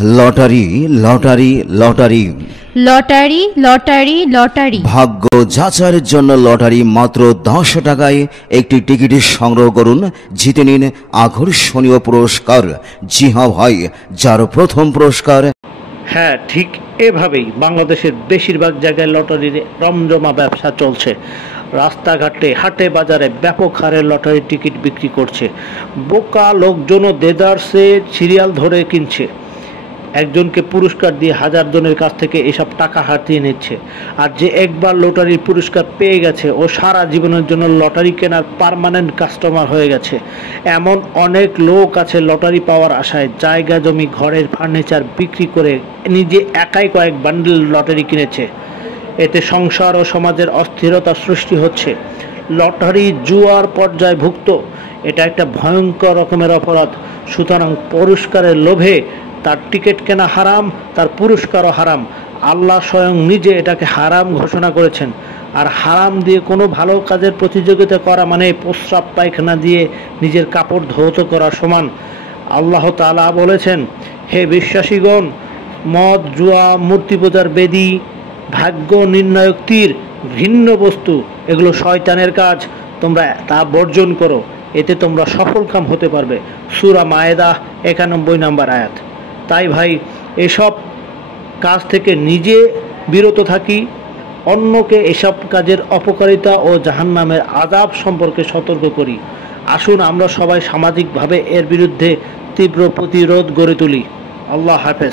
Lottery lottery lottery lottery lottery lottery ভাগ্য যাচাইয়ের জন্য লটারি মাত্র ১০ টাকায় একটি টিকিট সংগ্রহ করুন, জিতে নিন আকর্ষণীয় পুরস্কার। জি হ্যাঁ ভাই, যার প্রথম পুরস্কার। হ্যাঁ, ঠিক এভাবেই বাংলাদেশের বেশিরভাগ জায়গায় লটারির রমজমা ব্যবসা চলছে। রাস্তাঘাটে, হাটে বাজারে ব্যাপক হারে লটারির টিকিট বিক্রি করছে। বোকা লোকজনও দেদারসে সিরিয়াল ধরে কিনছে। একজনকে পুরস্কার দিয়ে হাজার জনের কাছ থেকে এসব টাকা হাতিয়ে নিচ্ছে। আর যে একবার লটারির পুরস্কার পেয়ে গেছে, ও সারা জীবনের জন্য লটারি কেনার পার্মানেন্ট কাস্টমার হয়ে গেছে। এমন অনেক লোক আছে লটারি পাওয়ার আশায় জায়গা জমি, ঘরের ফার্নিচার বিক্রি করে নিজে একাই কয়েক বান্ডেল লটারি কিনেছে। এতে সংসার ও সমাজের অস্থিরতা সৃষ্টি হচ্ছে। লটারি জুয়ার পর্যায়ভুক্ত। এটা একটা ভয়ঙ্কর রকমের অপরাধ। সুতরাং পুরস্কারের লোভে তার টিকিট কেনা হারাম, তার পুরস্কারও হারাম। আল্লাহ স্বয়ং নিজে এটাকে হারাম ঘোষণা করেছেন। আর হারাম দিয়ে কোনো ভালো কাজের প্রতিযোগিতা করা মানে প্রস্রাব পায়খানা দিয়ে নিজের কাপড় ধৌত করা সমান। আল্লাহ তাআলা বলেছেন, হে বিশ্বাসীগণ, মদ, জুয়া, মূর্তি পূজার বেদী, ভাগ্য নির্ণায়ক তীর, ভিন্ন বস্তু, এগুলো শয়তানের কাজ। তোমরা তা বর্জন করো, এতে তোমরা সফলকাম হতে পারবে। সূরা মায়েদা ৯১ নম্বর আয়াত। তাই ভাই, এসব কাজ থেকে নিজে বিরত থাকি, অন্যকে এসব কাজের অপকারিতা ও জাহান্নামের আযাব সম্পর্কে সতর্ক করি। আসুন আমরা সবাই সামাজিকভাবে এর বিরুদ্ধে তীব্র প্রতিরোধ গড়ে তুলি। আল্লাহ হাফেজ।